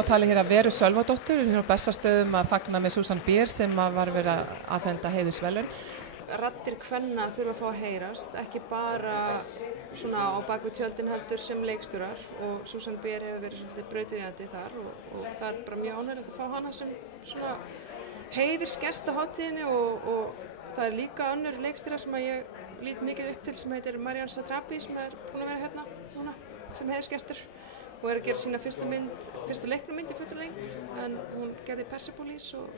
á tali hér að Veru Sölvadóttur, hún er á Bessastöðum að fagna með Susan Bier sem var verið að afhenda heiðursverðlaun. Raddir kvenna þurfa að fá að heyrast, ekki bara svona á bakvið tjöldin heldur sem leikstjórar og Susan Bier hefur verið svolítið brautryðjandi þar og það er bara mjög ánægilegt að fá hana sem svona heiðursgest á hátíðinni og það er líka önnur leikstjóra sem að ég lít mikið upp til sem heitir Marianne Satrapi sem er búin að vera hérna núna sem heiðursgestur og er að gera sína fyrstu leiknumynd í fullri lengd en hún gerði Persepolis og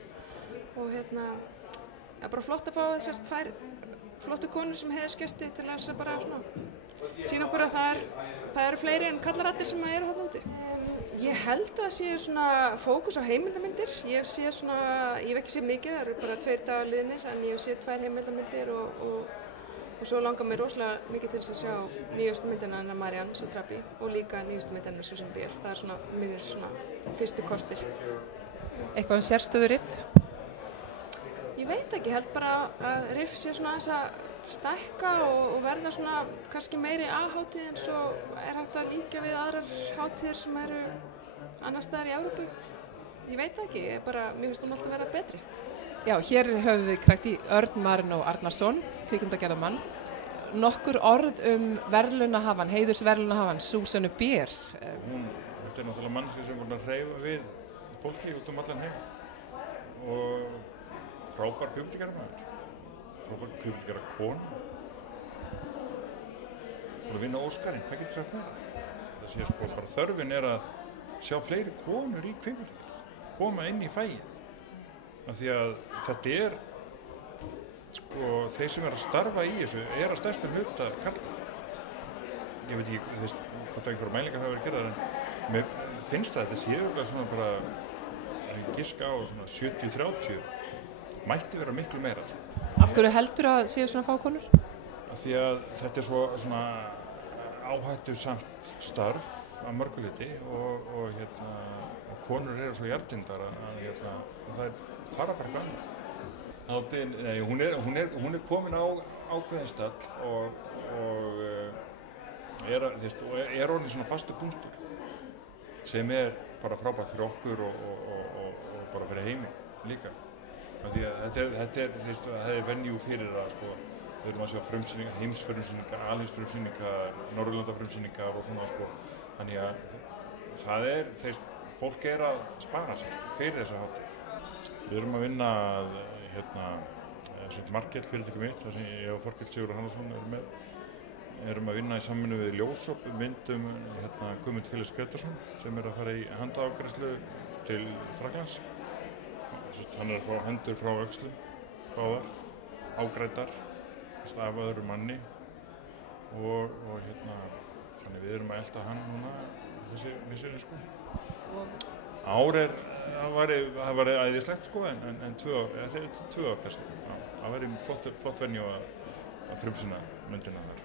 hérna það er bara flott að fá þessar tvær flottu konur sem heiðursgesti til að bara svona sýna okkur að það eru fleiri en kallaraddir sem eru þarna úti. Ég held að það sé svona fókus á heimildarmyndir. Ég hef ekki séð mikið, það eru bara 2 dagar liðnir en ég hef séð 2 heimildarmyndir og svo langar mér rosalega mikið til þess að sjá nýjustu myndina hennar Marianne Satrapi og líka nýjustu myndina hennar Susan Bier. Það er svona mínir svona fyrstu kostir. Eitthvað sérstöðu riff? Ég veit ekki, ég held bara að riff sé svona aðeins að stækka og verða svona kannski meiri hátíð en svo er hægt að líka við aðrar hátíðir sem eru annars staðar í Evrópu. Ég veit ekki, mér finnst alltaf að vera betri. Já, hér höfum við krækt í Örn Marino Arnarsson, kvikmyndagerðarmann. Nokkur orð verðlaunahafan, heiðursverðlaunahafan Susanu Bier. Þetta er náttúrulega mannski sem er búin að hreyfa við fólki út allan heim og frábær kvikmyndagerðarmaður, frábær kvikmyndagerðarkona. Búin að vinna Óskarinn, hvað getur sagt með það? Það sé sko bara þörfin er að sjá fleiri konur í kvikmyndagerð, koma inn í fagið. Af því að þetta er, sko, þeir sem er að starfa í þessu er að stærstum hluta karlar. Ég veit ekki, hvort einhverja mælingar hafa verið gerðar en mér finnst það að þetta sé örugglega svona bara að giska á svona 70-30. Mætti vera miklu meira. Af hverju heldur að séu svona fá konur? Af því að þetta er svona áhættusamt starf að mörgu leyti og konur eru svo hjartindar að það fara bara eitthvað annað. Hún er komin á ákveðinn stall og er orðin svona fastu punktur sem er bara frábært fyrir okkur og bara fyrir heiminn líka. Því að þetta er venjú fyrir að sko, við erum að sjá frumsýningar, heimsfrumsýningar, alheimsfrumsýningar, Norðurlandafrumsýningar og svona sko. Þannig að það er, fólk er að spara sig fyrir þessa hátíð. Við erum að vinna Markell fyrirtæki mitt, þar sem ég og Þorkell Sigurður Hannesson erum að vinna í samvinnu við Ljósop myndum Guðmund Felix Gretarsson sem er að fara í handaafgreiðslu til Frakklands. Hann er að fá hendur frá öxlum, báðar, ágræddar, af öðrum manni og þannig við erum að elta hann núna þessi sko. Það væri æðislegt sko en 2 ár kannski. Það væri flott venju að frumsýna myndina þar.